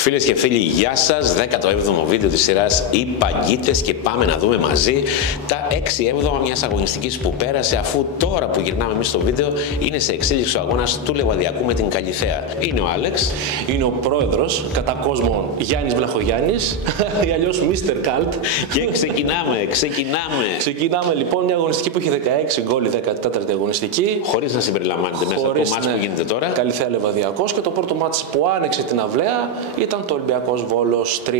Φίλες και φίλοι, γεια σας. 17ο βίντεο της σειράς «Οι Παγκίτες» και πάμε να δούμε μαζί τα 6 έβδομα μιας αγωνιστικής που πέρασε, αφού τώρα που γυρνάμε εμείς στο βίντεο είναι σε εξέλιξη ο αγώνας του Λεβαδιακού με την Καλιθέα. Είναι ο Άλεξ. Είναι ο πρόεδρος, κατά κόσμο Γιάννης Βλαχογιάννης, ή αλλιώς Mr. Cult. Και ξεκινάμε Λοιπόν μια αγωνιστική που έχει 16 γκολ, η 14η αγωνιστική. Χωρίς να συμπεριλαμβάνεται μέσα από το μάτς που γίνεται τώρα. Καλιθέα Λεβαδιακός, και το πρώτο μάτς που άνοιξε την αυλαία ήταν το Ολυμπιακός Βόλος 3-0.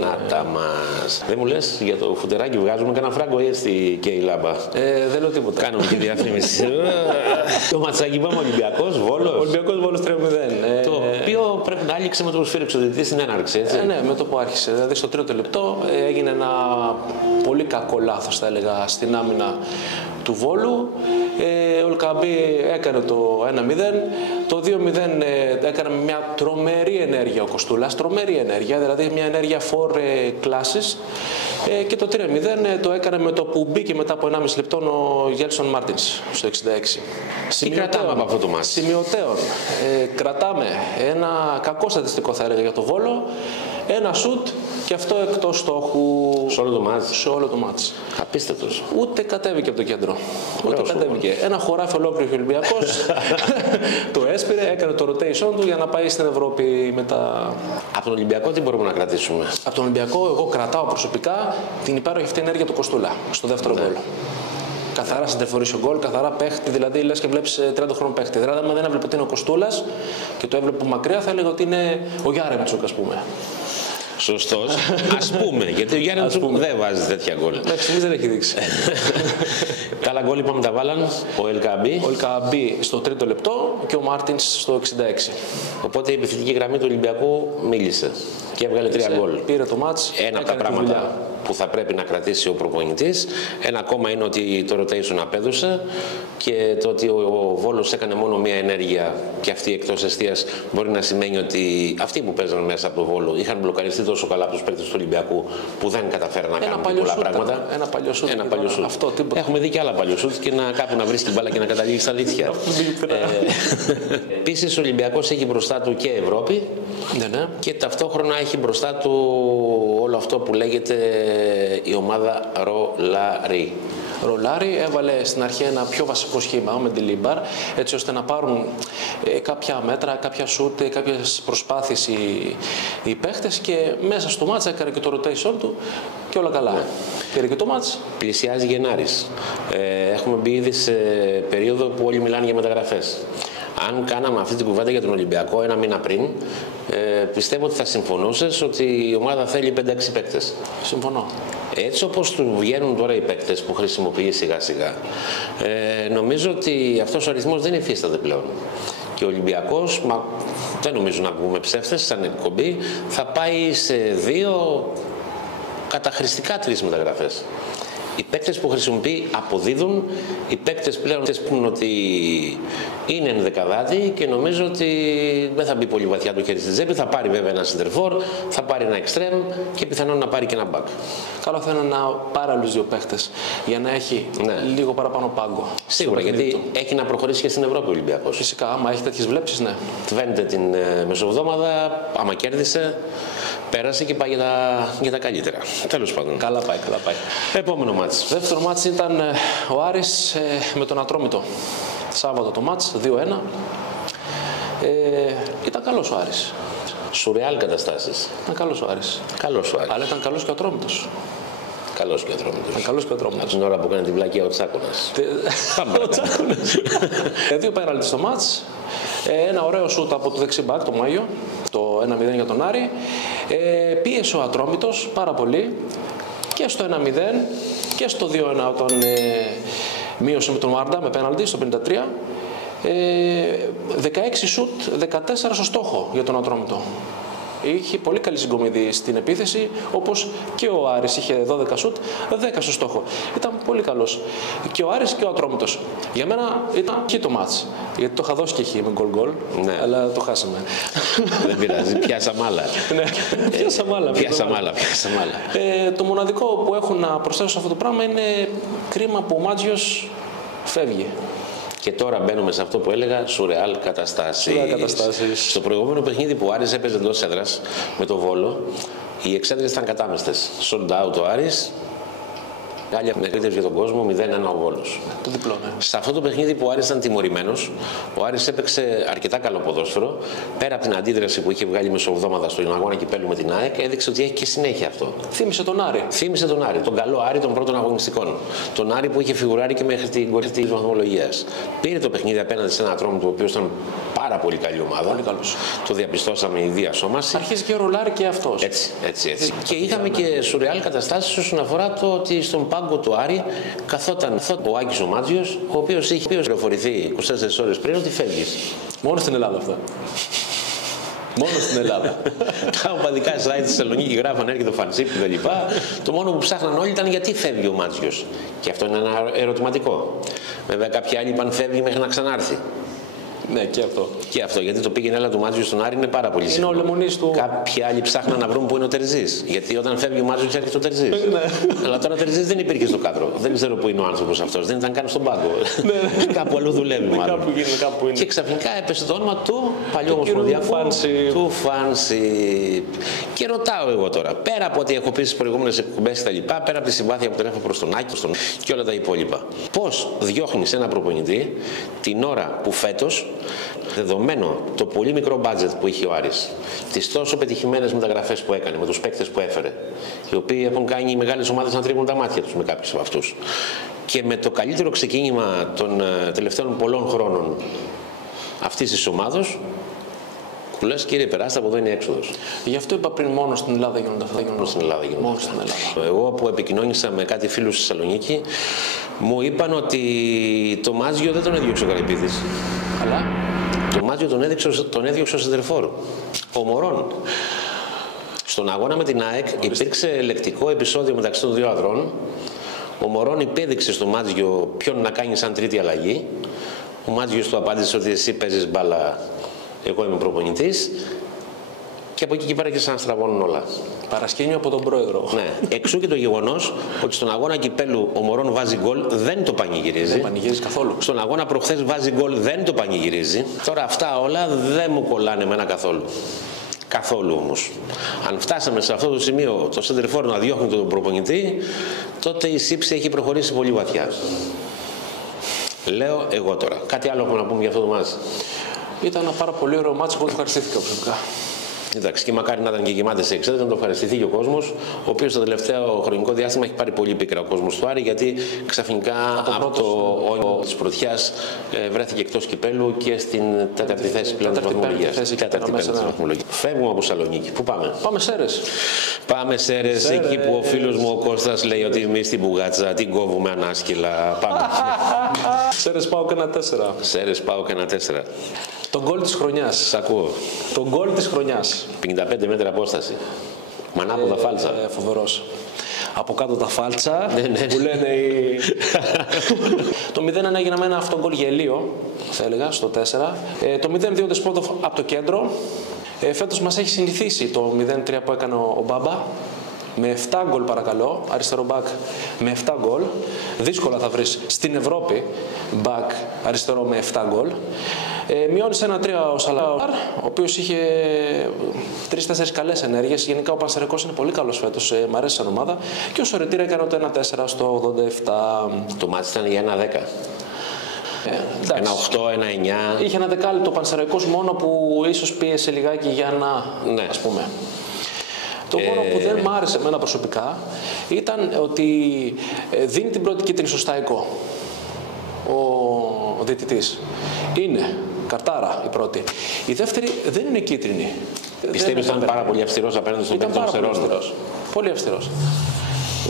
Να τα μας. Δεν μου λες για το φουτεράκι, βγάζουμε κανένα φράγκο ή έτσι και η λάμπα? Δεν λέω τίποτα. Κάνουμε τη διαφήμιση. Το ματσάκι πάμε Ολυμπιακός Βόλος. Ολυμπιακός Βόλος 3-0. Το οποίο πρέπει να άλληξε με τον σφύριξοδητή στην έναρξη, έτσι. Ναι, με το που άρχισε. Δηλαδή στο τρίτο λεπτό έγινε ένα πολύ κακό λάθος, θα έλεγα, στην άμυνα του Βόλου. Ο Ελκαμπή έκανε το 1-0. Το 2-0 έκανε μια τρομερή ενέργεια ο Κοστούλας. Τρομερή ενέργεια, δηλαδή μια ενέργεια for classes. Και το 3-0 το έκανε με το που μπήκε μετά από 1,5 λεπτό ο Γέλσον Μάρτινς στο 66. Τι κρατάμε από αυτό το μάτς? Σημειωτέων. Κρατάμε ένα κακό στατιστικό, θα έλεγα, για το Βόλο. Ένα σουτ και αυτό εκτός στόχου. Σε όλο το μάτς. Σε όλο το μάτς. Απίστευτος. Ούτε κατέβηκε από το κέντρο. Ούτε κατέβηκε. Ένα χωράφι ολόκληρο ο Ολυμπιακός. Το έσπηρε, έκανε το rotation του για να πάει στην Ευρώπη μετά. Από τον Ολυμπιακό τι μπορούμε να κρατήσουμε? Από τον Ολυμπιακό, εγώ κρατάω προσωπικά την υπέροχη αυτή ενέργεια του Κοστούλα στο δεύτερο γκολ. Καθαρά συντερφορήσιο γκολ, καθαρά παίχτη, δηλαδή λες και βλέπεις 30 χρόνων παίχτη. Δηλαδή, αν δεν έβλεπε ότι είναι ο Κοστούλας και το έβλεπε από μακριά, θα έλεγα ότι είναι ο Γιάρεμτσουκ, ας πούμε. Σωστός. Ας πούμε, γιατί ο Γιάννης δεν βάζει τέτοια γκολ. Μέχρι στιγμής δεν έχει δείξει. Τα άλλα γκολ είπαμε τα βάλαν ο Ελκαμπή. Ο Ελκαμπή στο τρίτο λεπτό και ο Μάρτινς στο 66. Οπότε η επιθετική γραμμή του Ολυμπιακού μίλησε και έβγαλε 3 γκολ. Πήρε το μάτς. Ένα από τα πράγματα που θα πρέπει να κρατήσει ο προπονητής. Ένα ακόμα είναι ότι το rotation απέδωσε και το ότι ο Βόλος έκανε μόνο μία ενέργεια και αυτή εκτός εστίας μπορεί να σημαίνει ότι αυτοί που παίζαν μέσα από το Βόλο είχαν μπλοκαριστεί τόσο καλά από τους παίκτες του Ολυμπιακού που δεν καταφέραν να κάνουν πολλά πράγματα. Ένα παλιό σούτ. Αυτό, έχουμε δει και άλλα παλιό σούτ και κάπου να βρει την μπάλα και να καταλήγει στα δίχτυα. Επίσης ο Ολυμπιακός έχει μπροστά του και Ευρώπη. Ναι. Και ταυτόχρονα έχει μπροστά του όλο αυτό που λέγεται η ομάδα Ρολάρι. Ρολάρι έβαλε στην αρχή ένα πιο βασικό σχήμα με τη Λίμπαρ, έτσι ώστε να πάρουν κάποια μέτρα, κάποια σούτ, κάποιες προσπάθειες οι παίχτες, και μέσα στο μάτς έκανε και το rotation του και όλα καλά. Πήρε και το μάτς. Πλησιάζει Γενάρης. Έχουμε μπει ήδη σε περίοδο που όλοι μιλάνε για μεταγραφές. Αν κάναμε αυτή την κουβέντα για τον Ολυμπιακό ένα μήνα πριν, πιστεύω ότι θα συμφωνούσες ότι η ομάδα θέλει 5-6 παίκτες. Συμφωνώ. Έτσι όπως του βγαίνουν τώρα οι παίκτες που χρησιμοποιεί σιγά σιγά, νομίζω ότι αυτός ο αριθμός δεν υφίσταται πλέον. Και ο Ολυμπιακός, δεν νομίζω να βγούμε ψεύτες σαν εκπομπή, θα πάει σε 2, καταχρηστικά 3 μεταγραφές. Οι παίκτες που χρησιμοποιεί αποδίδουν, οι παίκτες πλέον πούν ότι είναι ενδεκαδάτοι και νομίζω ότι δεν θα μπει πολύ βαθιά το χέρι στη τσέπη. Θα πάρει βέβαια ένα σεντερφόρ, θα πάρει ένα εξτρέμ και πιθανόν να πάρει και ένα μπακ. Καλό θα είναι να πάρει άλλους 2 παίκτες για να έχει λίγο παραπάνω πάγκο. Σίγουρα, γιατί έχει να προχωρήσει και στην Ευρώπη ο Ολυμπιακός. Φυσικά, άμα έχει τέτοιες βλέψεις, ναι. Βαίνεται την μεσοβδόμαδα, άμα κέρδισε, πέρασε και πάει για τα καλύτερα. Τέλος πάντων. Καλά πάει. Επόμενο μάτς. Δεύτερο μάτς ήταν ο Άρης με τον Ατρόμητο. Σάββατο το μάτς, 2-1. Ήταν καλός ο Άρης. Σουρεάλ καταστάσεις. Ήταν καλός ο Άρης. Καλός ο Άρης. Αλλά ήταν καλός και ο Ατρόμητος. Καλός και ο Ατρόμητος. Ήταν καλός και ο Ατρόμητος. Από την ώρα που έκανε την βλακία ο Τσάκωνας. Ο Τσάκωνας. 2 πέναλτι στο μάτς. Ένα ωραίο σούτ από το δεξί μπακ, το Μάγιο. Το 1-0 για τον Άρη. Πίεσε ο Ατρόμητος πάρα πολύ. Και στο 1-0 και στο 2-1 όταν μείωσε με τον Μάρντα με πέναλτι στο 53. 16 σουτ, 14 στο στόχο για τον Ατρόμητο. Είχε πολύ καλή συγκομιδή στην επίθεση, όπως και ο Άρης είχε 12 σουτ, 10 στο στόχο. Ήταν πολύ καλός. Και ο Άρης και ο Ατρόμητος. Για μένα ήταν και το μάτς. Γιατί το είχα δώσει και εκεί με γκολ, αλλά το χάσαμε. Δεν πειράζει, πιάσαμε άλλα. Πιάσαμε άλλα. Το μοναδικό που έχουν να προσθέσω σε αυτό το πράγμα είναι κρίμα που ο Μάτζιος φεύγει. Και τώρα μπαίνουμε σε αυτό που έλεγα, σουρεάλ καταστάσεις. Στο προηγούμενο παιχνίδι που ο Άρης έπαιζε εντός έδρας με το Βόλο, οι εξέδρες ήταν κατάμεστες. Sold out ο Άρης. Γάλλια με για τον κόσμο, 0-1 ο Βόλος. Το διπλό, ναι. Σε αυτό το παιχνίδι που ο Άρης ήταν τιμωρημένος, ο Άρης έπαιξε αρκετά καλό ποδόσφαιρο. Πέρα από την αντίδραση που είχε βγάλει μεσοβδόμαδα στον αγώνα κυπέλλου με την ΑΕΚ, έδειξε ότι έχει και συνέχεια αυτό. Θύμισε τον Άρη. Θύμισε τον Άρη, τον καλό Άρη των πρώτων αγωνιστικών. Τον Άρη που είχε φιγουράρει και μέχρι την κορυφή της βαθμολογίας. Πήρε το παιχνίδι απέναντι σε έναν Ατρόμητο, ο οποίος ήταν πάρα πολύ καλή ομάδα. Πολύ καλός. Το διαπιστώσαμε η διασώμαση. Αρχίζει και ρολάρει και αυτός. Έτσι. Και είχαμε και σουρεάλ καταστάσεις όσον αφορά το ότι στον πάγκο του Άρη καθόταν ο Άκης ο Μάτζιος, ο οποίος είχε πληροφορηθεί 24 ώρες πριν ότι φεύγεις. Μόνο στην Ελλάδα αυτά. Μόνο στην Ελλάδα. Τα οπαδικά site στη Θεσσαλονίκη γράφαν, έρχεται το Φαντσίπ κλπ. Το μόνο που ψάχναν όλοι ήταν γιατί φεύγει ο Μάτζιος. Και αυτό είναι ένα ερωτηματικό. Βέβαια, κάποιοι άλλοι είπαν φεύγει μέχρι να ξανάρθει. Ναι, και αυτό. Και αυτό, γιατί το πήγαινε έλα του Μάτζιου στον Άρη είναι πάρα πολύ συχνό. Είναι ο λεμονής του. Κάποιοι άλλοι ψάχναν να βρουν που είναι ο Τερζής. Γιατί όταν φεύγει ο Μάτζιου, έρχεται ο Τερζής. Αλλά τώρα ο Τερζής δεν υπήρχε στο κάδρο. Δεν ξέρω που είναι ο άνθρωπος αυτός. Δεν ήταν καν στον πάγκο. Κάπου αλλού δουλεύει, μάλλον. Κάπου είναι. Και ξαφνικά έπεσε το όνομα του παλιού ομοσπονδιακού του Φάνσιπ. Και ρωτάω εγώ τώρα, πέρα από ό,τι έχω πει στις προηγούμενες εκπομπές και τα λοιπά, πέρα από τη συμπάθεια που τον έχω προς τον Άκη και όλα τα υπόλοιπα, πώς διώχνεις ένα προπονητή την ώρα που φέτος, δεδομένο το πολύ μικρό μπάτζετ που είχε ο Άρης, τις τόσο πετυχημένες μεταγραφές που έκανε, με τους παίκτες που έφερε, οι οποίοι έχουν κάνει οι μεγάλες ομάδες να τρίβουν τα μάτια τους με κάποιους από αυτούς, και με το καλύτερο ξεκίνημα των τελευταίων πολλών χρόνων αυτής της ομάδος, που λες, κύριε, περάστε από εδώ, είναι έξοδος. Γι' αυτό είπα πριν, μόνο στην Ελλάδα γίνονται αυτά. Μόνο στην Ελλάδα γίνονται αυτά. Εγώ που επικοινώνησα με κάτι φίλους στη Θεσσαλονίκη, μου είπαν ότι το Μάτζιο δεν τον έδιωξε ο Καρυπίδης. Αλλά το Μάτζιο τον έδιωξε ο σεντερφόρ, ο Μωρόν. Στον αγώνα με την ΑΕΚ υπήρξε λεκτικό επεισόδιο μεταξύ των δύο αδρών. Ο Μωρόν υπέδειξε στο Μάτζιο ποιον να κάνει σαν τρίτη αλλαγή. Ο Μάτζιος του απάντησε ότι εσύ παίζεις μπάλα, εγώ είμαι προπονητής. Και από εκεί και πέρα και σαν στραβώνουν όλα. Παρασκήνιο από τον πρόεδρο. Ναι. Εξού και το γεγονός ότι στον αγώνα κυπέλλου ο Μωρόν βάζει γκολ, δεν το πανηγυρίζει. Δεν πανηγυρίζει καθόλου. Στον αγώνα προχθές βάζει γκολ, δεν το πανηγυρίζει. Τώρα αυτά όλα δεν μου κολλάνε εμένα καθόλου. Καθόλου όμως. Αν φτάσαμε σε αυτό το σημείο το σεντερφόρ να διώχνει τον προπονητή, τότε η σύψη έχει προχωρήσει πολύ βαθιά. Λέω εγώ τώρα. Κάτι άλλο έχουμε να πούμε για αυτό το μάτς? Ήταν ένα πάρα πολύ ωραίο μάτς που το ευχαριστήθηκα προσωπικά. Εντάξει, και μακάρι να ήταν και γεμάτες σε εξέδρες, να το ευχαριστηθεί και ο κόσμος, ο οποίος το τελευταίο χρονικό διάστημα έχει πάρει πολύ πίκρα ο κόσμος του Άρη, γιατί ξαφνικά από το όνειρο της πρωτιάς βρέθηκε εκτός κυπέλλου και στην τέταρτη θέση πλέον της βαθμολογίας. Φεύγουμε από Σαλονίκη. Πού πάμε? Πάμε Σέρρες. Πάμε Σέρρες, εκεί που ο φίλος μου ο Κώστας λέει ότι εμείς την μπουγάτσα την κόβουμε ανάσκυλα. Πάμε. Σέρρες πάω και ένα 4. Σέρρες πάω και ένα 4. Το γκολ της χρονιάς. Σ' ακούω. Το γκολ της χρονιάς. 55 μέτρα απόσταση. Με ανάποδα φάλτσα. Φοβερός. Από κάτω τα φάλτσα που λένε οι... Το 0-1 έγινε με ένα αυτογκολ γελίο, θα έλεγα, στο 4. Το 0-2 Δεσπότοφ από το κέντρο. Φέτος μας έχει συνηθίσει το 0-3 που έκανε ο Μπάμπα. Με 7 γκολ παρακαλώ, αριστερό μπακ με 7 γκολ. Δύσκολα θα βρεις στην Ευρώπη μπακ αριστερό με 7 γκολ. Μειώνει σε 1-3 ο Σαλάρ, ο οποίος είχε 3-4 καλές ενέργειες. Γενικά ο Πανσεραϊκός είναι πολύ καλός φέτος, μ' αρέσει σαν ομάδα. Και ο Σορετήρα έκανε το 1-4 στο 87. Το μάτς ήταν για 1-10. Ένα 8, ένα 9. Είχε ένα δεκάλεπτο ο Πανσεραϊκός μόνο που ίσως πίεσε λιγάκι για να, ναι, ας πούμε. Το μόνο που δεν μ' άρεσε εμένα προσωπικά ήταν ότι δίνει την πρώτη κίτρινη στο Σταϊκό ο διαιτητής. Είναι καρτάρα η πρώτη. Η δεύτερη δεν είναι κίτρινη. Πιστεύεις ότι ήταν πάρα πολύ αυστηρός απέναντι στον παίκτη των Σερών? Πολύ αυστηρός.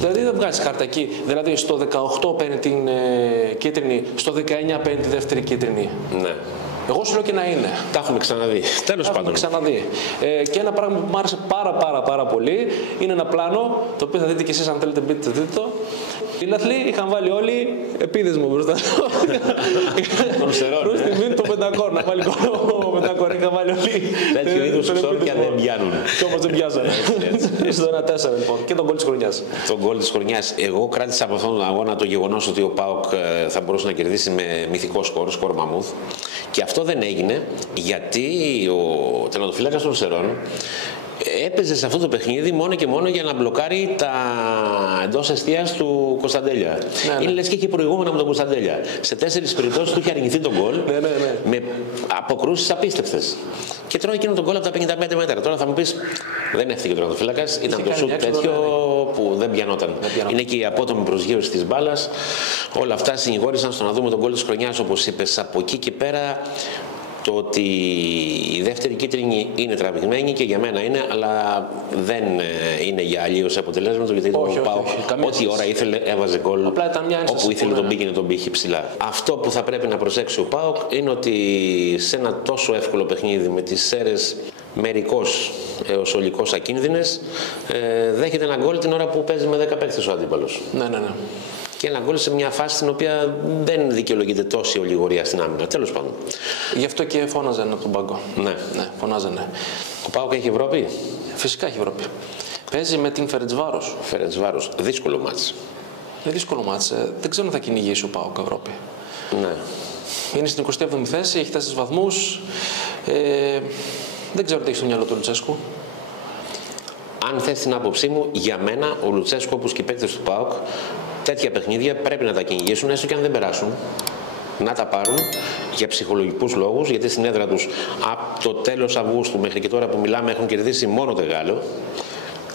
Δηλαδή δεν βγάζει κάρτα εκεί. Δηλαδή στο 18 παίρνει την κίτρινη, στο 19 παίρνει τη δεύτερη κίτρινη. Ναι. Εγώ σου λέω και να είναι. Τα έχουμε ξαναδεί. Τέλος πάντων. Ξαναδεί. Και ένα πράγμα που μου άρεσε πάρα πολύ είναι ένα πλάνο, το οποίο θα δείτε κι εσείς αν θέλετε μπείτε δείτε το. Οι λαθλοί είχαν βάλει όλοι επίδεσμο μπροστά. Τον Σερών. Προς τιμήν των Πεντακόρ να βάλει κόλλο ο μετά κορέκα βάλει όλοι. Τέτοιου είδους ξόρκια δεν πιάνουν. Και όμως δεν πιάζανε. Στο 1-4 λοιπόν. Και τον γκολ της χρονιάς. Τον γκολ της χρονιάς. Εγώ κράτησα από αυτόν τον αγώνα το γεγονός ότι ο ΠΑΟΚ θα μπορούσε να κερδίσει με μυθικό σκορ μαμούθ. Και αυτό δεν έγινε γιατί ο τερματοφύλακας των Σερών έπαιζε σε αυτό το παιχνίδι μόνο και μόνο για να μπλοκάρει τα εντός εστίας του Κωνσταντέλια. Είναι λες και είχε προηγούμενα με τον Κωνσταντέλια. Σε 4 περιπτώσεις του είχε αρνηθεί τον γκολ με αποκρούσεις απίστευτες. Και τρώει εκείνο τον γκολ από τα 55 μέτρα. Τώρα θα μου πεις, δεν έφυγε ο τερματοφύλακας, ήταν το σουτ τέτοιο που δεν πιανόταν. Είναι και η απότομη προσγείωση της μπάλας. Όλα αυτά συνηγόρησαν στο να δούμε τον γκολ της χρονιάς, όπως είπες. Από εκεί και πέρα, το ότι η δεύτερη κίτρινη είναι τραβηγμένη και για μένα είναι, αλλά δεν είναι για αλλίωση αποτελέσματο, γιατί το ΠΑΟΚ ό,τι ώρα ήθελε έβαζε γκολ, όπου ήθελε τον πήγαινε τον πύχη ψηλά. Αυτό που θα πρέπει να προσέξει ο ΠΑΟΚ είναι ότι σε ένα τόσο εύκολο παιχνίδι με τις ΣΕΡΕΣ μερικώς έως ολικώς ακίνδυνες, δέχεται ένα γκολ την ώρα που παίζει με 10 παίκτες ο αντίπαλος. Ναι. Και ένα γκολ σε μια φάση στην οποία δεν δικαιολογείται τόση ολιγορία στην άμυνα. Τέλος πάντων. Γι' αυτό και φώναζαν από τον πάγκο. Ναι, φωνάζανε. Ο ΠΑΟΚ έχει Ευρώπη. Φυσικά έχει Ευρώπη. Παίζει με την Φερεντσβάρος. Φερεντσβάρος. Δύσκολο μάτς. Είναι δύσκολο μάτς. Δεν ξέρω αν θα κυνηγήσει ο ΠΑΟΚ Ευρώπη. Ναι. Είναι στην 27η θέση, έχει 4 βαθμούς. Δεν ξέρω τι έχει στο μυαλό του Λουτσέσκου. Αν θες την άποψή μου, για μένα ο Λουτσέσκου, όπως και οι παίκτες του ΠΑΟΚ, τέτοια παιχνίδια πρέπει να τα κυνηγήσουν, έστω και αν δεν περάσουν. Να τα πάρουν για ψυχολογικούς λόγους, γιατί στην έδρα τους από το τέλος Αυγούστου μέχρι και τώρα που μιλάμε έχουν κερδίσει μόνο το Γάλλο,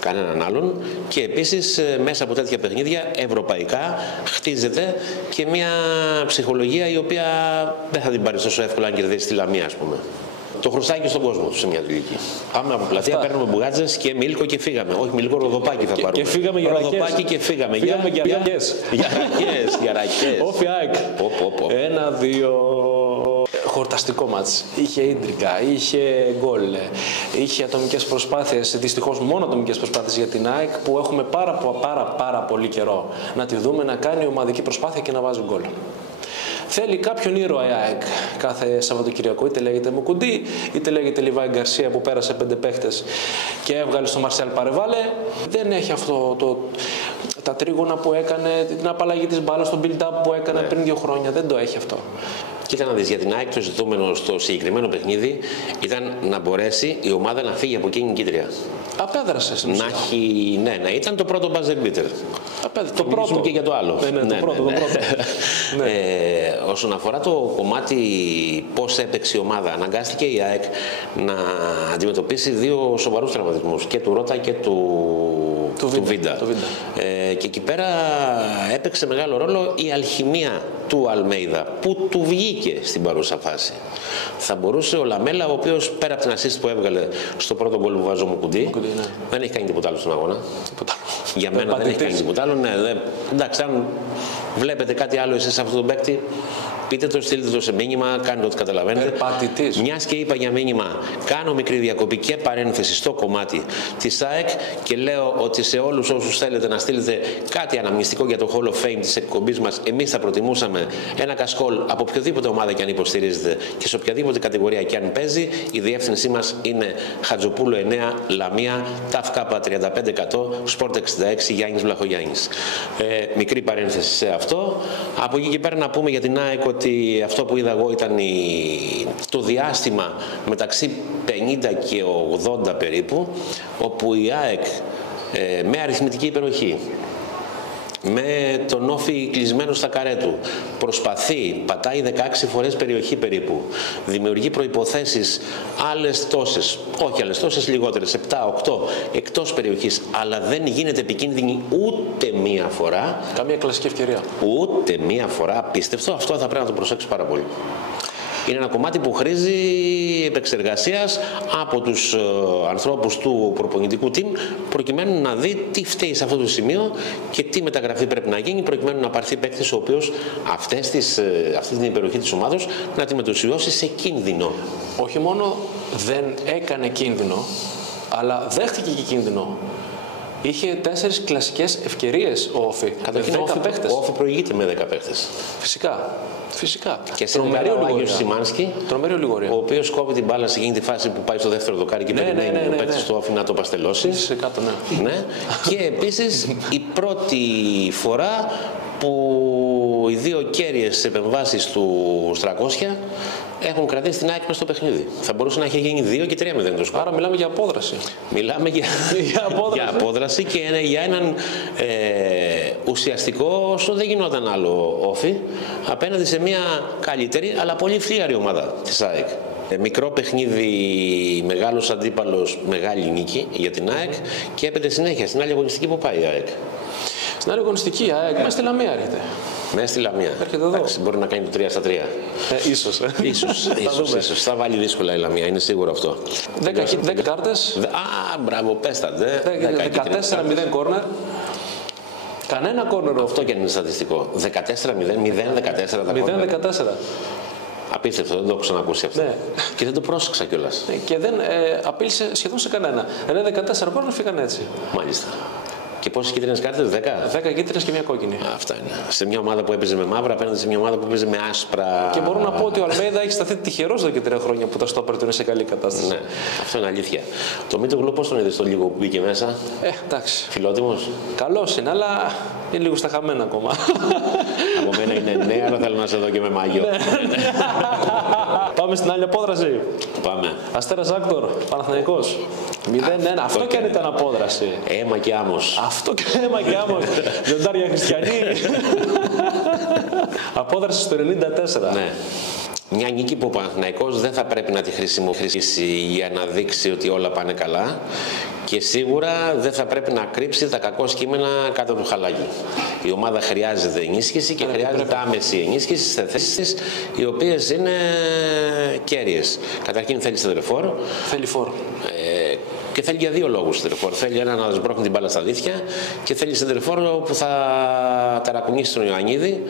κανέναν άλλον, και επίσης μέσα από τέτοια παιχνίδια ευρωπαϊκά χτίζεται και μια ψυχολογία η οποία δεν θα την πάρει τόσο εύκολα αν κερδίσει τη Λαμία, ας πούμε. Το χρωστάει και στον κόσμο του σε μια τελική. Πάμε από πλατεία, παίρνουμε μπουγάτζες και μίλκο και φύγαμε. Όχι, μίλκο, ροδοπάκι θα πάρουμε. Και φύγαμε για ροδοπάκι και φύγαμε. Για ρακές. Για ρακές. Όφι ΑΕΚ. 1-2. Χορταστικό μάτς. Είχε ίντρικα, είχε γκολ, είχε ατομικές προσπάθειες. Δυστυχώς μόνο ατομικές προσπάθειες για την ΑΕΚ που έχουμε πάρα πολύ καιρό να τη δούμε να κάνει ομαδική προσπάθεια και να βάζει γκολ. Θέλει κάποιον ήρωα η ΑΕΚ κάθε Σαββατοκυριακό, είτε λέγεται Μουκουντή, είτε λέγεται Λιβάη Γκαρσία που πέρασε 5 παίχτες και έβγαλε στο Μαρσέλ Παρεβάλε. Δεν έχει αυτό τα τρίγωνα που έκανε, την απαλλαγή της μπάλας, το build-up που έκανε πριν 2 χρόνια. Δεν το έχει αυτό. Κοίτα να δεις, για την ΑΕΚ το ζητούμενο στο συγκεκριμένο παιχνίδι ήταν να μπορέσει η ομάδα να φύγει από εκείνη την κίτρια. Απέδρασε. Να ήταν το πρώτο buzzer beater. Το πρώτο και για το άλλο. Το πρώτο. Όσον αφορά το κομμάτι πώς έπαιξε η ομάδα, αναγκάστηκε η ΑΕΚ να αντιμετωπίσει 2 σοβαρούς τραυματισμούς, και του Ρώτα και του Βίντα. Και εκεί πέρα έπαιξε μεγάλο ρόλο η αλχημία του Αλμέιδα που του βγήκε στην παρούσα φάση. Θα μπορούσε ο Λαμέλα, ο οποίος πέρα από την assist που έβγαλε στο πρώτο γκολ που βάζει ο Μουκουντή, δεν έχει κάνει τίποτα άλλο στον αγώνα. Για μένα δεν έχει κάνει τίποτα άλλο. Εντάξει, αν βλέπετε κάτι άλλο εσείς σε αυτόν τον παίκτη, πείτε το, στείλτε το σε μήνυμα, κάντε ό,τι καταλαβαίνετε. Μιας και είπα για μήνυμα, κάνω μικρή διακοπή και παρένθεση στο κομμάτι της ΑΕΚ και λέω ότι σε όλους όσους θέλετε να στείλετε κάτι αναμνηστικό για το Hall of Fame της εκπομπής μας, εμείς θα προτιμούσαμε ένα κασκόλ από οποιοδήποτε ομάδα και αν υποστηρίζετε και σε οποιαδήποτε κατηγορία και αν παίζει. Η διεύθυνσή μας είναι Χατζοπούλο 9, Λαμία, ΤΑΦΚΑΠΑ 35%, Sport 66, Γιάννης Βλαχογιάννης. Μικρή παρένθεση σε αυτό. Από εκεί και πέρα να πούμε για την ΑΕΚ ότι αυτό που είδα εγώ ήταν το διάστημα μεταξύ 50 και 80 περίπου, όπου η ΑΕΚ με αριθμητική υπεροχή, με τον Όφη κλεισμένο στα καρέ του, προσπαθεί, πατάει 16 φορές περιοχή περίπου, δημιουργεί προϋποθέσεις άλλες τόσες, όχι άλλες τόσες, λιγότερες, 7-8 εκτός περιοχής, αλλά δεν γίνεται επικίνδυνη ούτε μία φορά. Καμία κλασική ευκαιρία. Ούτε μία φορά, απίστευτο. Αυτό θα πρέπει να το προσέξει πάρα πολύ. Είναι ένα κομμάτι που χρήζει επεξεργασίας από τους ανθρώπους του προπονητικού team, προκειμένου να δει τι φταίει σε αυτό το σημείο και τι μεταγραφή πρέπει να γίνει, προκειμένου να πάρθει παίκτης ο οποίος αυτή την υπεροχή της ομάδος να τη μετουσιώσει σε κίνδυνο. Όχι μόνο δεν έκανε κίνδυνο, αλλά δέχτηκε και κίνδυνο. Είχε 4 κλασικές ευκαιρίες ο Όφη. Καταρχήν ο Όφη προηγείται με 10 παίχτες. Φυσικά. Φυσικά. Και σε ένα ο Άγιος Σιμάνσκι, ο οποίος κόβει την μπάλα σε εκείνη τη φάση που πάει στο δεύτερο δοκάρι και περιμένει ο παίκτης του Όφη να το παστελώσει. Κάτω, ναι. Και επίσης η πρώτη φορά που οι δύο κέρυες επεμβάσεις του Στρακόσια έχουν κρατήσει την ΑΕΚ μες στο παιχνίδι. Θα μπορούσε να έχει γίνει 2 και 3-0 το σκορ. Άρα μιλάμε για απόδραση. Μιλάμε για απόδραση και για έναν ουσιαστικό, όσο δεν γινόταν άλλο Όφη, απέναντι σε μια καλύτερη αλλά πολύ φλίαρη ομάδα της ΑΕΚ. Μικρό παιχνίδι, μεγάλος αντίπαλος, μεγάλη νίκη για την ΑΕΚ και έπεται συνέχεια στην άλλη αγωνιστική που πάει η ΑΕΚ. Στην άλλη αγωνιστική, ΑΕΚ μέσα στη Λαμία έρχεται. Μέσα στη Λαμία. Εντάξει, μπορεί να κάνει το 3-3. Ίσως. Ίσως. Θα βάλει δύσκολα η Λαμία, είναι σίγουρο αυτό. 10 κάρτες. Μπράβο, πέστατε. 14-0 κόρνερ. Κανένα κόρνερ. Αυτό και είναι στατιστικό. 14-0, 0-14. 0-14. Απίστευτο, δεν το έχω ξανακούσει αυτό. Ναι. Και δεν το πρόσεξα κιόλας. Και δεν απείλησε σχεδόν σε κανένα. 14 κόρνερ φύγαν έτσι. Μάλιστα. Και πόσες κίτρινες κάρτες, 10? 10 κίτρινες και μια κόκκινη. Αυτά είναι. Σε μια ομάδα που έπαιζε με μαύρα, απέναντι σε μια ομάδα που έπαιζε με άσπρα. Και μπορώ να πω ότι ο Αλμέιδα έχει σταθεί τυχερός εδώ και 3 χρόνια που τα στόπερ του είναι σε καλή κατάσταση. Ναι, αυτό είναι αλήθεια. Το Μήτογλου πώς τον είδες το λίγο που μπήκε μέσα? Εντάξει. Φιλότιμος. Καλός είναι, αλλά είναι λίγο στα χαμένα ακόμα. Από μένα είναι ναι, αλλά θέλω να σε δω και με μάγιο. Πάμε στην άλλη απόδραση. Πάμε. Αστέρας Άκτορ, Παναθηναϊκός. 0-1. Αυτό και αν ήταν απόδραση. Αίμα και άμμος. Αυτό και αίμα και άμμος. Λιοντάρια χριστιανοί. Απόδραση στο 94. Ναι. Μια νίκη που ο Παναθηναϊκός δεν θα πρέπει να τη χρησιμοποιήσει για να δείξει ότι όλα πάνε καλά και σίγουρα δεν θα πρέπει να κρύψει τα κακό κείμενα κάτω από το χαλάκι. Η ομάδα χρειάζεται ενίσχυση και χρειάζεται άμεση ενίσχυση σε θέσεις οι οποίες είναι κέρυες. Καταρχήν θέλει σεντερφόρ. Θέλει φόρ. Και θέλει για 2 λόγους σεντερφόρ. Θέλει ένα να σμπρώχνει την μπάλα στα δίχτυα και θέλει σεντερφόρ που θα ταρακουνήσει τον Ιωαννίδη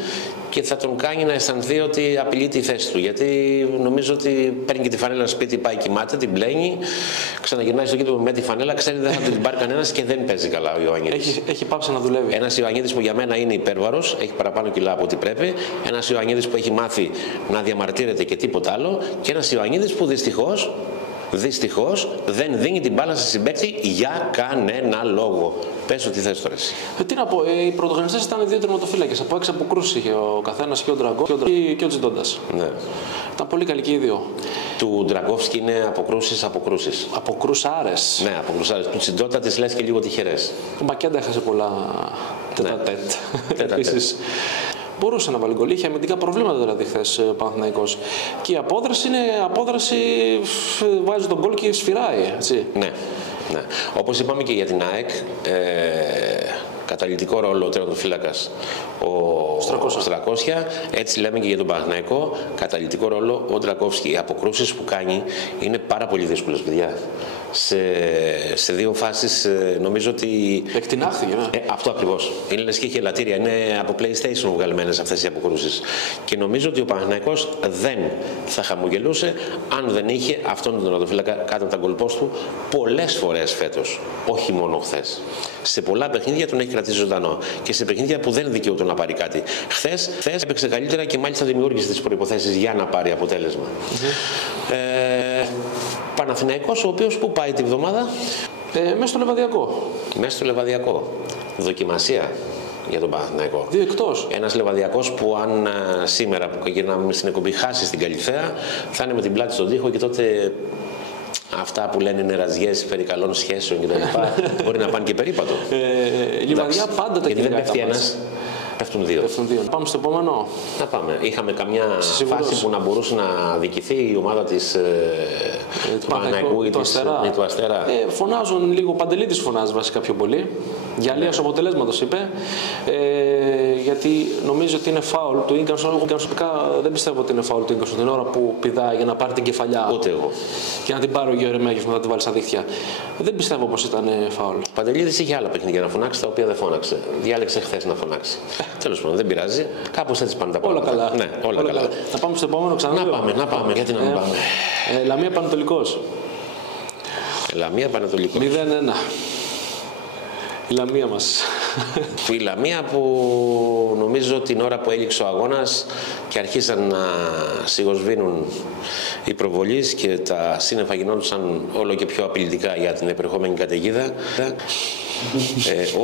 και θα τον κάνει να αισθανθεί ότι απειλεί τη θέση του. Γιατί νομίζω ότι παίρνει και τη φανέλα σπίτι, πάει κοιμάται, την πλένει, ξαναγυρνάει στο κήπο με τη φανέλα, ξέρει δεν θα την πάρει κανένας και δεν παίζει καλά ο Ιωαννίδης. Έχει πάψει να δουλεύει. Ένας Ιωαννίδης που για μένα είναι υπέρβαρος, έχει παραπάνω κιλά από ό,τι πρέπει. Ένας Ιωαννίδης που έχει μάθει να διαμαρτύρεται και τίποτα άλλο. Και ένας Ιωαννίδης που δυστυχώς δεν δίνει την μπάλα σε συμπαίκτη για κανένα λόγο. Πες ότι θες τώρα εσύ. Τι να πω, οι πρωταγωνιστές ήταν 2 τερματοφύλακες. Από 6 αποκρούσεις είχε ο καθένας, και ο Ντραγκόφσκι και ο Τζιντόντας. Ναι. Ήταν πολύ καλοί και οι δύο. Του Ντραγκόφσκι είναι αποκρούσεις. Αποκρούσαρες. Ναι, αποκρούσαρες. Του Τζιντόντα τις λες και λίγο τυχερές. Ο Μπακέντα έχασε πολλά τέτα-τέτ. Επίσης. Μπορούσε να βάλει γκολ. Είχε αμυντικά προβλήματα δηλαδή χθες ο Παναθηναϊκός. Και η απόδραση είναι απόδραση, βάζει τον γκολ και σφυράει. Έτσι. Ναι. Όπως είπαμε και για την ΑΕΚ, καταλυτικό ρόλο ο τερματοφύλακας ο Στρακόσια, έτσι λέμε και για τον Παναθηναϊκό, καταλυτικό ρόλο ο Ντραγκόφσκι. Οι αποκρούσεις που κάνει είναι πάρα πολύ δύσκολες, παιδιά. Σε 2 φάσεις νομίζω ότι. Εκτινάχθηκε, ναι. Αυτό ακριβώς. Είναι λες και είχε ελαττήρια. Είναι από PlayStation βγαλμένες αυτές οι αποκρούσεις. Και νομίζω ότι ο Παναθηναϊκός δεν θα χαμογελούσε αν δεν είχε αυτόν τον τερματοφύλακα κάτω από τα γκολπόστ του πολλές φορές φέτος. Όχι μόνο χθες. Σε πολλά παιχνίδια τον έχει κρατήσει ζωντανό. Και σε παιχνίδια που δεν δικαιούται να πάρει κάτι. Χθες έπαιξε καλύτερα και μάλιστα δημιούργησε τις προϋποθέσεις για να πάρει αποτέλεσμα. Παναθηναϊκός, ο οποίος που πάει τη βδομάδα? Μέσα στο Λεβαδιακό. Μέσα στο Λεβαδιακό. Δοκιμασία για τον Παναθηναϊκό. 2 εκτός. Ένας Λεβαδιακός που αν σήμερα που γυρνάμε στην εκπομπή χάσει στην Καλυθέα, θα είναι με την πλάτη στον τοίχο και τότε αυτά που λένε νεραζιές περί καλών σχέσεων κτλ. Μπορεί να πάνε και περίπατο. Λιβαδιά πάντα τα γιατί δεν πέφτει ένας. Πέφτουν 2. Πάμε στο επόμενο. Να πάμε. Είχαμε καμιά φάση που να μπορούσε να δικηθεί η ομάδα της Παναθηναϊκού ή του Αστέρα. Φωνάζουν λίγο, ο Παντελίδης φωνάζει βασικά πιο πολύ. Για αλλίωση αποτελέσματος είπε. Γιατί νομίζω ότι είναι φάουλ του Ίγκανσον. Δεν πιστεύω ότι είναι φάουλ του Ίγκανσον την ώρα που πηδάει για να πάρει την κεφαλιά. Ούτε εγώ. Και να την πάρει ο Γεωρεμέγιος μετά τη βάλει στα δίχτυα. Δεν πιστεύω πως ήταν φάουλ. Ο Παντελίδης είχε άλλα παιχνίδια να φωνάξει τα οποία δεν φώναξε. Διάλεξε χθες να φωνάξει. Τέλος πάντων, δεν πειράζει. Κάπως έτσι πάνε τα πράγματα. Όλα καλά. Ναι, όλα καλά. Να πάμε στο επόμενο ξανά. Να πάμε. Γιατί να μην πάμε. Λαμία Πανατολικός. Λαμία Πανατολικός. 0-1. Η Λαμία μας. Η Λαμία που νομίζω την ώρα που έληξε ο αγώνας και αρχίσαν να σιγοσβήνουν οι προβολείς και τα σύννεφα γινόντουσαν όλο και πιο απειλητικά για την επερχόμενη καταιγίδα.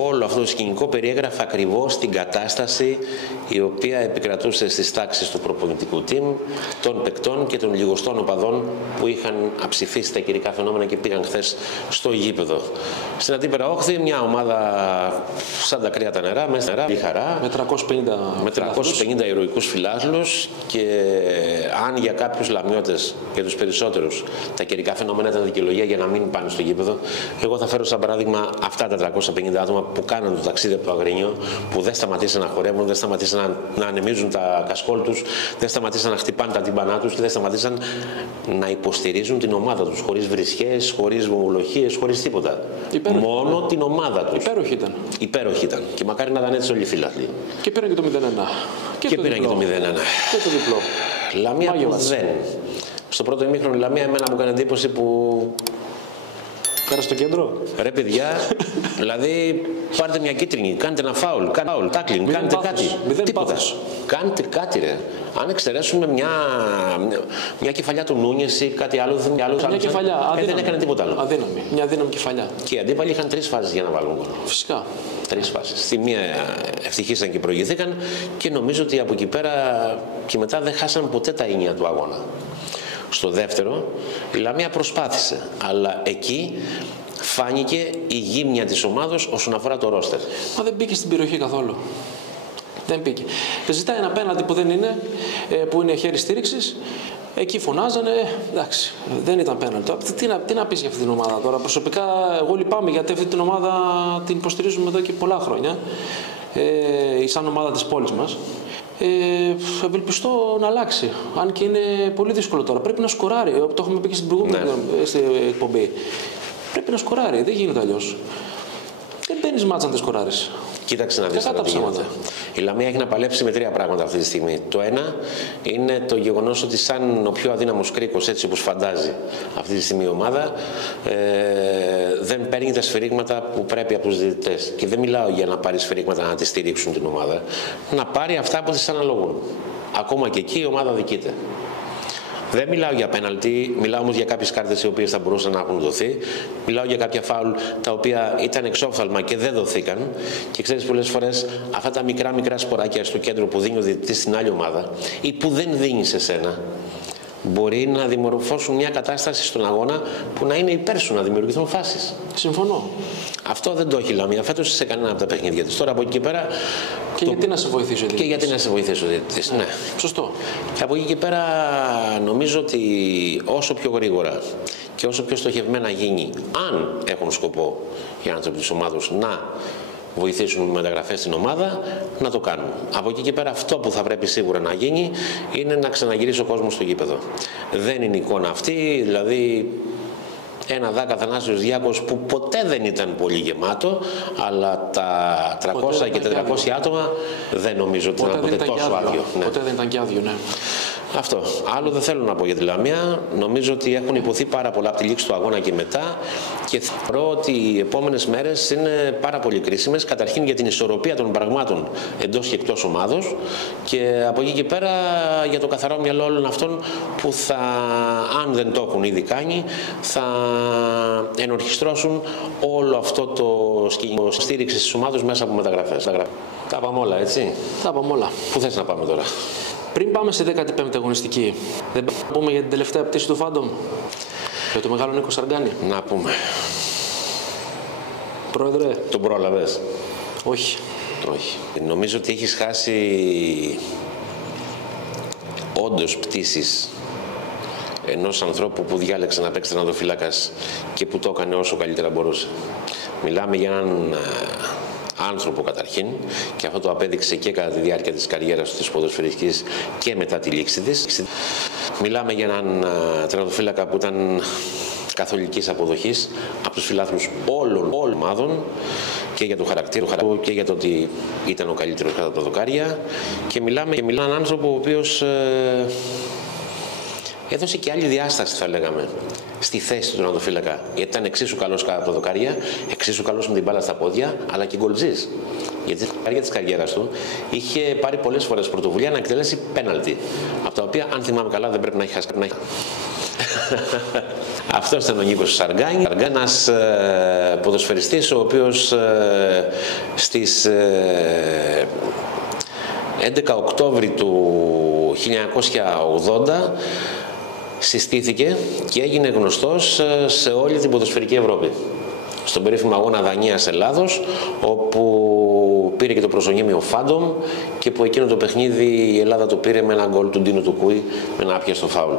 Όλο αυτό το σκηνικό περιέγραφε ακριβώς την κατάσταση η οποία επικρατούσε στις τάξεις του προπονητικού team, των παικτών και των λιγοστών οπαδών που είχαν αψηφίσει τα καιρικά φαινόμενα και πήγαν χθες στο γήπεδο. Στην Αντίπερα Όχθη, μια ομάδα σαν τα κρύα τα νερά, μέσα νερά, χαρά, με 350 ηρωικούς φιλάθλους, και αν για κάποιους λαμιώτες και τους περισσότερους τα καιρικά φαινόμενα ήταν δικαιολογία για να μην πάνε στο γήπεδο, εγώ θα φέρω σαν παράδειγμα αυτά τα 350 άτομα που κάναν το ταξίδι από το Αγρίνιο, που δεν σταματήσαν να χορεύουν, δεν σταματήσαν να ανεμίζουν τα κασκόλ τους, δεν σταματήσαν να χτυπάνε τα τύμπανά τους και δεν σταματήσαν να υποστηρίζουν την ομάδα τους, χωρίς βρισχές, χωρίς βομολογίες, χωρίς τίποτα. Υπέροχη. Μόνο την ομάδα τους. Υπέροχη ήταν. Υπέροχη ήταν. Και μακάρι να ήταν έτσι όλοι οι φίλαθλοι. Και πήραν και το 0-1. Και πήραν και το 0-1. Και το διπλό. Λαμία που δεν. Στο πρώτο ημίχρονο η Λαμία εμένα μου έκανε εντύπωση που... Πέρα στο κέντρο. Ρε παιδιά, δηλαδή πάρτε μια κίτρινη, κάντε ένα φάουλ, τάκλινγκ, κάντε κάτι. Τίποτα. Κάντε κάτι, ρε. Αν εξαιρέσουμε μια κεφαλιά του Νούνιες ή κάτι άλλο, μια κεφαλιά, δεν έκανε τίποτα άλλο. Αδύναμη. Μια αδύναμη κεφαλιά. Και οι αντίπαλοι είχαν 3 φάσεις για να βάλουν γκολ. Φυσικά. 3 φάσεις. Στη μία ευτυχήσαν και προηγηθήκαν και νομίζω ότι από εκεί πέρα και μετά δεν χάσαν ποτέ τα ίνια του αγώνα. Στο δεύτερο, η Λαμία προσπάθησε, αλλά εκεί φάνηκε η γύμνια της ομάδος όσον αφορά το ρόστερ. Μα δεν μπήκε στην περιοχή καθόλου. Δεν μπήκε. Ζητάει ένα πέναλτι που δεν είναι, που είναι χέρι στήριξης. Εκεί φωνάζανε, εντάξει, δεν ήταν πέναλτι. Τι να πεις για αυτή την ομάδα τώρα. Προσωπικά, εγώ λυπάμαι γιατί αυτή την ομάδα την υποστηρίζουμε εδώ και πολλά χρόνια. Σαν ομάδα της πόλης μας. Ευελπιστώ να αλλάξει. Αν και είναι πολύ δύσκολο τώρα. Πρέπει να σκοράρει. Το έχουμε πει και στην προηγούμενη εκπομπή. Πρέπει να σκοράρει. Δεν γίνεται αλλιώς. Δεν μπαίνεις μάτσα αν δεν σκοράρεις. Κοίταξε να δεις τι γίνεται. Η Λαμία έχει να παλέψει με 3 πράγματα αυτή τη στιγμή. Το ένα είναι το γεγονός ότι σαν ο πιο αδύναμος κρίκος, έτσι όπως φαντάζει αυτή τη στιγμή η ομάδα, δεν παίρνει τα σφυρίγματα που πρέπει από τους διαιτητές. Και δεν μιλάω για να πάρει σφυρίγματα να τη στηρίξουν την ομάδα, να πάρει αυτά που της αναλογούν. Ακόμα και εκεί η ομάδα δικείται. Δεν μιλάω για πέναλτι, μιλάω όμως για κάποιες κάρτες οι οποίες θα μπορούσαν να έχουν δοθεί. Μιλάω για κάποια φάουλ τα οποία ήταν εξόφθαλμα και δεν δοθήκαν. Και ξέρεις, πολλές φορές αυτά τα μικρά σποράκια στο κέντρο που δίνει ο διαιτητής στην άλλη ομάδα ή που δεν δίνει σε σένα, μπορεί να δημορφώσουν μια κατάσταση στον αγώνα που να είναι υπέρ σου, να δημιουργηθούν φάσεις. Συμφωνώ. Αυτό δεν το έχει η Λαμία φέτος σε κανένα από τα παιχνίδια της. Τώρα από εκεί και πέρα. Και γιατί να σε βοηθήσει ο διαιτητής. Και γιατί να σε βοηθήσει ο διαιτητής. Ναι. Σωστό. Και από εκεί και πέρα νομίζω ότι όσο πιο γρήγορα και όσο πιο στοχευμένα γίνει, αν έχουν σκοπό οι άνθρωποι της ομάδος να βοηθήσουν με μεταγραφές στην ομάδα, να το κάνουν. Από εκεί και πέρα αυτό που θα πρέπει σίγουρα να γίνει είναι να ξαναγυρίσει ο κόσμος στο γήπεδο. Δεν είναι εικόνα αυτή, δηλαδή ένα ΔΑΚ Αθανάσιος Διάκος που ποτέ δεν ήταν πολύ γεμάτο, αλλά τα 300 και 400 άτομα δεν νομίζω ότι ήταν ποτέ τόσο άδειο. Ποτέ δεν ήταν και άδειο, ναι. Αυτό. Άλλο δεν θέλω να πω για τη Λαμία. Νομίζω ότι έχουν υποθεί πάρα πολλά από τη λήξη του αγώνα και μετά και θεωρώ ότι οι επόμενες μέρες είναι πάρα πολύ κρίσιμες. Καταρχήν για την ισορροπία των πραγμάτων εντός και εκτός ομάδος και από εκεί και πέρα για το καθαρό μυαλό όλων αυτών που θα, αν δεν το έχουν ήδη κάνει, θα ενορχιστρώσουν όλο αυτό το σκηνικό στήριξη της ομάδας μέσα από μεταγραφές. Τα πάμε όλα, έτσι. Τα πάμε όλα. Πού θες να πάμε τώρα? Πριν πάμε στη 15η αγωνιστική, δεν πούμε για την τελευταία πτήση του Φάντομ, για το μεγάλο Νίκο Σαργκάνη. Να πούμε. Πρόεδρε. Τον πρόλαβες? Όχι. Όχι. Νομίζω ότι έχεις χάσει όντως πτήσεις ενός ανθρώπου που διάλεξε να παίξει τερματοφύλακας και που το έκανε όσο καλύτερα μπορούσε. Μιλάμε για έναν άνθρωπο καταρχήν, και αυτό το απέδειξε και κατά τη διάρκεια της καριέρας της ποδοσφαιρικής και μετά τη λήξη της. Μιλάμε για έναν τερματοφύλακα που ήταν καθολικής αποδοχής από τους φιλάθλους όλων ομάδων και για το χαρακτήρα του και για το ότι ήταν ο καλύτερος κατά τα δοκάρια, και μιλάμε για έναν άνθρωπο ο οποίος έδωσε και άλλη διάσταση, θα λέγαμε, στη θέση του τερματοφύλακα. Γιατί ήταν εξίσου καλός κάτω από τα δοκάρια, εξίσου καλός με την μπάλα στα πόδια, αλλά και γκολτζής. Γιατί στη διάρκεια της καριέρας του είχε πάρει πολλές φορές πρωτοβουλία να εκτελέσει πέναλτι. Από τα οποία, αν θυμάμαι καλά, δεν πρέπει να έχει χάσει. Αυτός ήταν ο Νίκος Σαργκάνη, ένας ποδοσφαιριστής ο οποίος στις 11 Οκτώβρη του 1980 συστήθηκε και έγινε γνωστός σε όλη την ποδοσφαιρική Ευρώπη. Στον περίφημο αγώνα Δανίας-Ελλάδος, όπου πήρε και το προζωνίμιο Φάντομ και που εκείνο το παιχνίδι η Ελλάδα το πήρε με ένα γκολ του Ντίνου του Κούι με ένα άπιαστο φάουλ.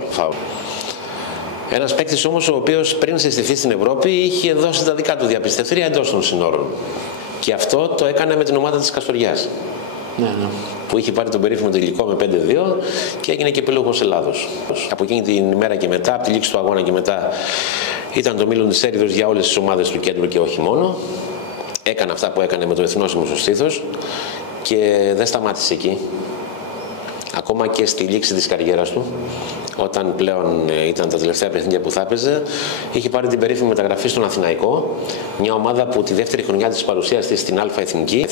Ένας παίκτης όμως ο οποίος πριν συστηθεί στην Ευρώπη είχε δώσει τα δικά του διαπιστευτήρια εντός των συνόρων. Και αυτό το έκανε με την ομάδα της Καστοριάς. Ναι. Που είχε πάρει τον περίφημο τελικό με 5-2 και έγινε και επίλογος Ελλάδος. Από εκείνη την ημέρα και μετά, από τη λήξη του αγώνα και μετά, ήταν το μήλον της έρηδος για όλες τις ομάδες του κέντρου και όχι μόνο. Έκανε αυτά που έκανε με το εθνόσημο στο στήθος και δεν σταμάτησε εκεί. Ακόμα και στη λήξη της καριέρας του, όταν πλέον ήταν τα τελευταία παιχνίδια που θα έπαιζε, είχε πάρει την περίφημη μεταγραφή στον Αθηναϊκό, μια ομάδα που τη δεύτερη χρονιά της παρουσίας της στην Α' Εθνική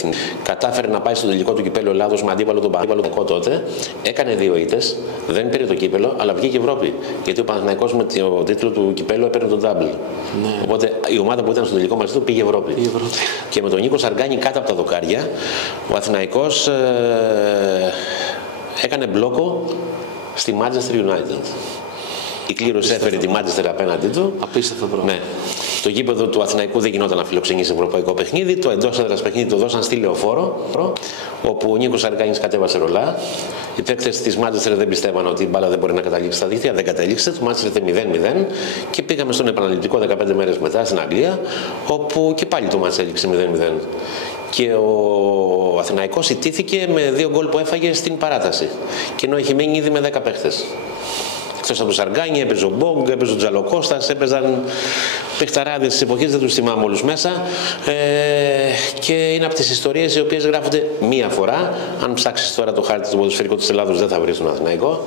κατάφερε να πάει στο τελικό του κυπέλλου Ελλάδος με αντίπαλο τον Παναθηναϊκό τότε. Έκανε 2 ήττες, δεν πήρε το κύπελλο, αλλά βγήκε Ευρώπη. Γιατί ο Παναθηναϊκός με τον τίτλο του κυπέλλου έπαιρνε τον double. Ναι. Οπότε η ομάδα που ήταν στο τελικό μαζί του πήγε Ευρώπη. Και με τον Νίκο Σαργκάνη κάτω από τα δοκάρια, ο Αθηναϊκός έκανε μπλόκο στη Manchester United. Η κλήρωση έφερε τη Manchester απέναντί του. Απίστευτο πράγμα. Ναι. Το γήπεδο του Αθηναϊκού δεν γινόταν να φιλοξενήσει ευρωπαϊκό παιχνίδι. Το εντός έδρας παιχνίδι το δώσαν στη Λεωφόρο, όπου ο Νίκος Σαργκάνης κατέβασε ρολά. Οι παίκτες της Manchester δεν πιστεύαν ότι η μπάλα δεν μπορεί να καταλήξει στα δίχτυα. Δεν κατέληξε. Το Manchester ήταν 0-0 και πήγαμε στον επαναληπτικό 15 μέρες μετά στην Αγγλία, όπου και πάλι το μάτς έληξε 0-0. Και ο Αθηναϊκός ιτήθηκε με 2 γκολ που έφαγε στην παράταση. Και ενώ είχε μείνει ήδη με 10 παίχτες. Εκτός από τον Σαργκάνη έπαιζε ο Μπόγκ, έπαιζε ο Τζαλοκώστας, έπαιζαν παιχταράδες της εποχής, δεν τους θυμάμαι όλους μέσα. Και είναι από τις ιστορίες οι οποίες γράφονται μία φορά. Αν ψάξεις τώρα το χάρτη του ποδοσφαιρικού της Ελλάδος, δεν θα βρεις τον Αθηναϊκό.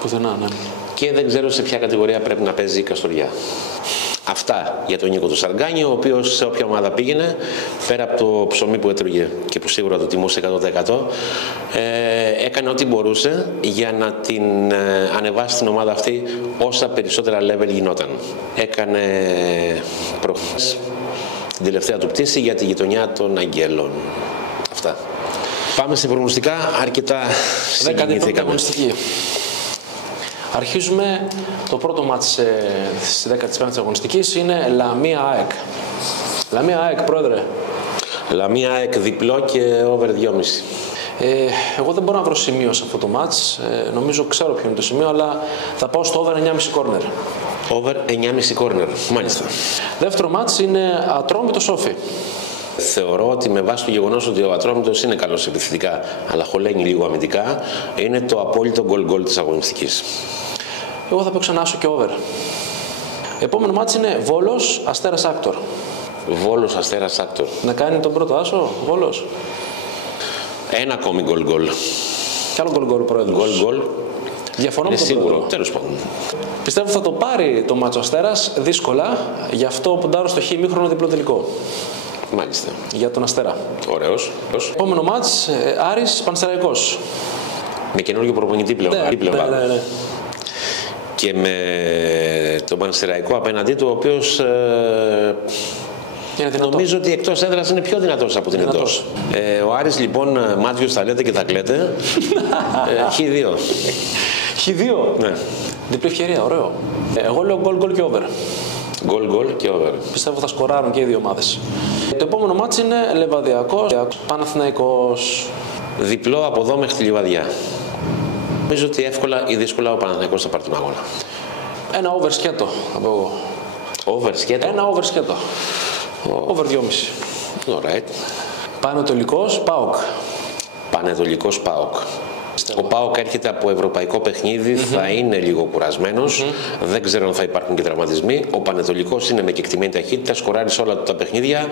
Πουθενά, ναι. Και δεν ξέρω σε ποια κατηγορία πρέπει να παίζει η Καστοριά. Αυτά για τον Νίκο του Σαργκάνη, ο οποίος σε όποια ομάδα πήγαινε, πέρα από το ψωμί που έτρωγε και που σίγουρα το τιμούσε 100%, έκανε ό,τι μπορούσε για να την ανεβάσει την ομάδα αυτή όσα περισσότερα level γινόταν. Έκανε προχθές την τελευταία του πτήση για τη γειτονιά των Αγγέλων. Αυτά. Πάμε σε προγνωστικά, αρκετά συγκινηθήκαμε. Αρχίζουμε το πρώτο μάτς της 15ης αγωνιστικής, είναι Λαμία ΑΕΚ. Λαμία ΑΕΚ, πρόεδρε. Λαμία ΑΕΚ διπλό και over 2,5. Εγώ δεν μπορώ να βρω σημείο σε αυτό το μάτς. Νομίζω ξέρω ποιο είναι το σημείο, αλλά θα πάω στο over 9,5 corner. Over 9,5 corner, μάλιστα. Δεύτερο μάτς είναι Ατρόμητο Σόφι. Θεωρώ ότι με βάση το γεγονός ότι ο Ατρόμητος είναι καλός επιθετικά, αλλά χωλαίνει λίγο αμυντικά, είναι το απόλυτο goal της αγωνιστικής. Εγώ θα παίξω ένα άσο και over. Επόμενο μάτς είναι Βόλος Αστέρας Άκτορ. Βόλος Αστέρας Άκτορ. Να κάνει τον πρώτο άσο, Βόλος. Ένα ακόμη goal. Κι άλλο goal, πρόεδρος. Goal. Διαφωνώ με τον σίγουρο, πρόεδρο. τέλος πάντων. Πιστεύω θα το πάρει το μάτσο Αστέρας δύσκολα, γι' αυτό ποντάρω στο χ ημίχρονο διπλό τελικό. Μάλιστα. Για τον Αστέρα. Ωραίος. Επόμενο μάτς, Άρης Πανσεραϊκός. Με καινούργιο προπονητή πλέον. Ναι. Και με τον Πανσεραϊκό απέναντί του, ο οποίος νομίζω ότι εκτός έδρας είναι πιο δυνατός από την εντός. Ο Άρης λοιπόν, Μάτζιος θα λέτε και θα κλαίτε, Χ2. Χ2. Ναι. Διπλή ευκαιρία, ωραίο. Εγώ λέω γκολ και over. Γκολ και over. Πιστεύω θα σκοράρουν και οι δύο ομάδες. Το επόμενο μάτς είναι Λεβαδιακός, Παναθηναϊκός. Διπλό από εδώ μέχρι τη Λιβαδιά. Νομίζω ότι εύκολα ή δύσκολα ο Παναθηναϊκός θα πάρει τον αγώνα. Ένα over σκέτο, θα πω εγώ. Over σκέτο. Ένα over σκέτο. Over 2,5. Alright. Πανετολικός, ΠΑΟΚ. Πανετολικός ΠΑΟΚ. Ο ΠΑΟΚ έρχεται από ευρωπαϊκό παιχνίδι, θα είναι λίγο κουρασμένος. Δεν ξέρω αν θα υπάρχουν και τραυματισμοί. Ο Πανετολικός είναι με κεκτημένη ταχύτητα, σκοράρει σε όλα τα παιχνίδια.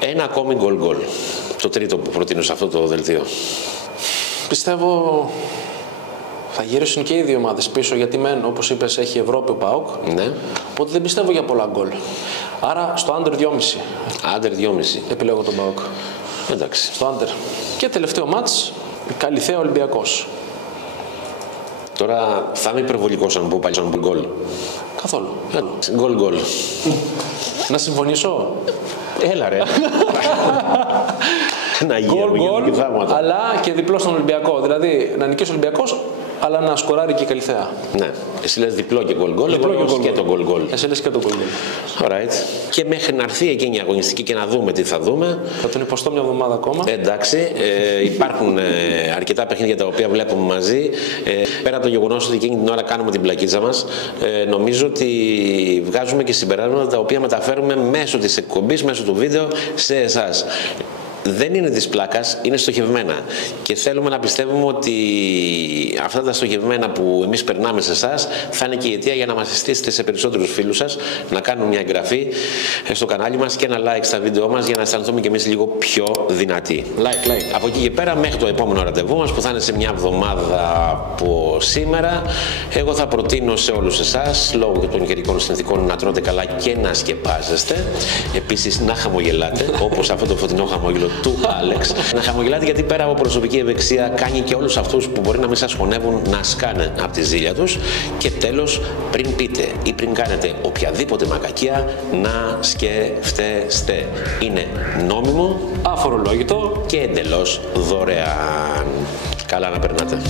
Ένα ακόμη γκολ. Το τρίτο που προτείνω σε αυτό το δελτίο. Πιστεύω Θα γυρίσουν και οι δύο ομάδες πίσω, γιατί όπως είπες, έχει Ευρώπη ο ΠΑΟΚ. Ναι. Οπότε δεν πιστεύω για πολλά γκολ. Άρα στο under 2,5. Άντερ 2,5. Επιλέγω τον ΠΑΟΚ. Εντάξει. Στο under. Και τελευταίο μάτς, Καλιθέα Ολυμπιακός. Τώρα θα είμαι υπερβολικός αν πω πάλι σαν γκολ. Καθόλου. Γκολ. Να συμφωνήσω. Έλα ρε. Να γίνουν και θαύματα. Αλλά και διπλό στον Ολυμπιακό. Δηλαδή να νικήσει ο Ολυμπιακός, αλλά να σκοράρει και η Καλιθέα. Ναι. Εσύ λες διπλό και γκολ. Εγώ λέω και το γκολ. Εσύ λες και το γκολ. Alright. Και μέχρι να έρθει εκείνη η αγωνιστική και να δούμε τι θα δούμε. Θα τον υποστώ μια εβδομάδα ακόμα. Εντάξει. Υπάρχουν αρκετά παιχνίδια τα οποία βλέπουμε μαζί. Πέρα από το γεγονός ότι εκείνη την ώρα κάνουμε την πλακίτσα μας, νομίζω ότι βγάζουμε και συμπεράσματα τα οποία μεταφέρουμε μέσω της εκπομπής, μέσω του βίντεο σε εσάς. Δεν είναι της πλάκας, είναι στοχευμένα. Και θέλουμε να πιστεύουμε ότι αυτά τα στοχευμένα που εμείς περνάμε σε εσάς θα είναι και η αιτία για να μας συστήσετε σε περισσότερους φίλους σας, να κάνουν μια εγγραφή στο κανάλι μας και ένα like στα βίντεο μας για να αισθανθούμε κι εμείς λίγο πιο δυνατοί. Like. Από εκεί και πέρα μέχρι το επόμενο ραντεβού μας που θα είναι σε μια εβδομάδα από σήμερα, εγώ θα προτείνω σε όλους εσάς, λόγω των καιρικών συνθηκών, να τρώτε καλά και να σκεπάζεστε. Επίσης να χαμογελάτε, όπως αυτό το φωτεινό χαμόγελο του Άλεξ. Να χαμογελάτε γιατί πέρα από προσωπική ευεξία κάνει και όλους αυτούς που μπορεί να μην σας χωνεύουν να σκάνε από τη ζήλια τους. Και τέλος, πριν πείτε ή πριν κάνετε οποιαδήποτε μακακία, να σκεφτέστε. Είναι νόμιμο, αφορολόγητο και εντελώς δωρεάν. Καλά να περνάτε.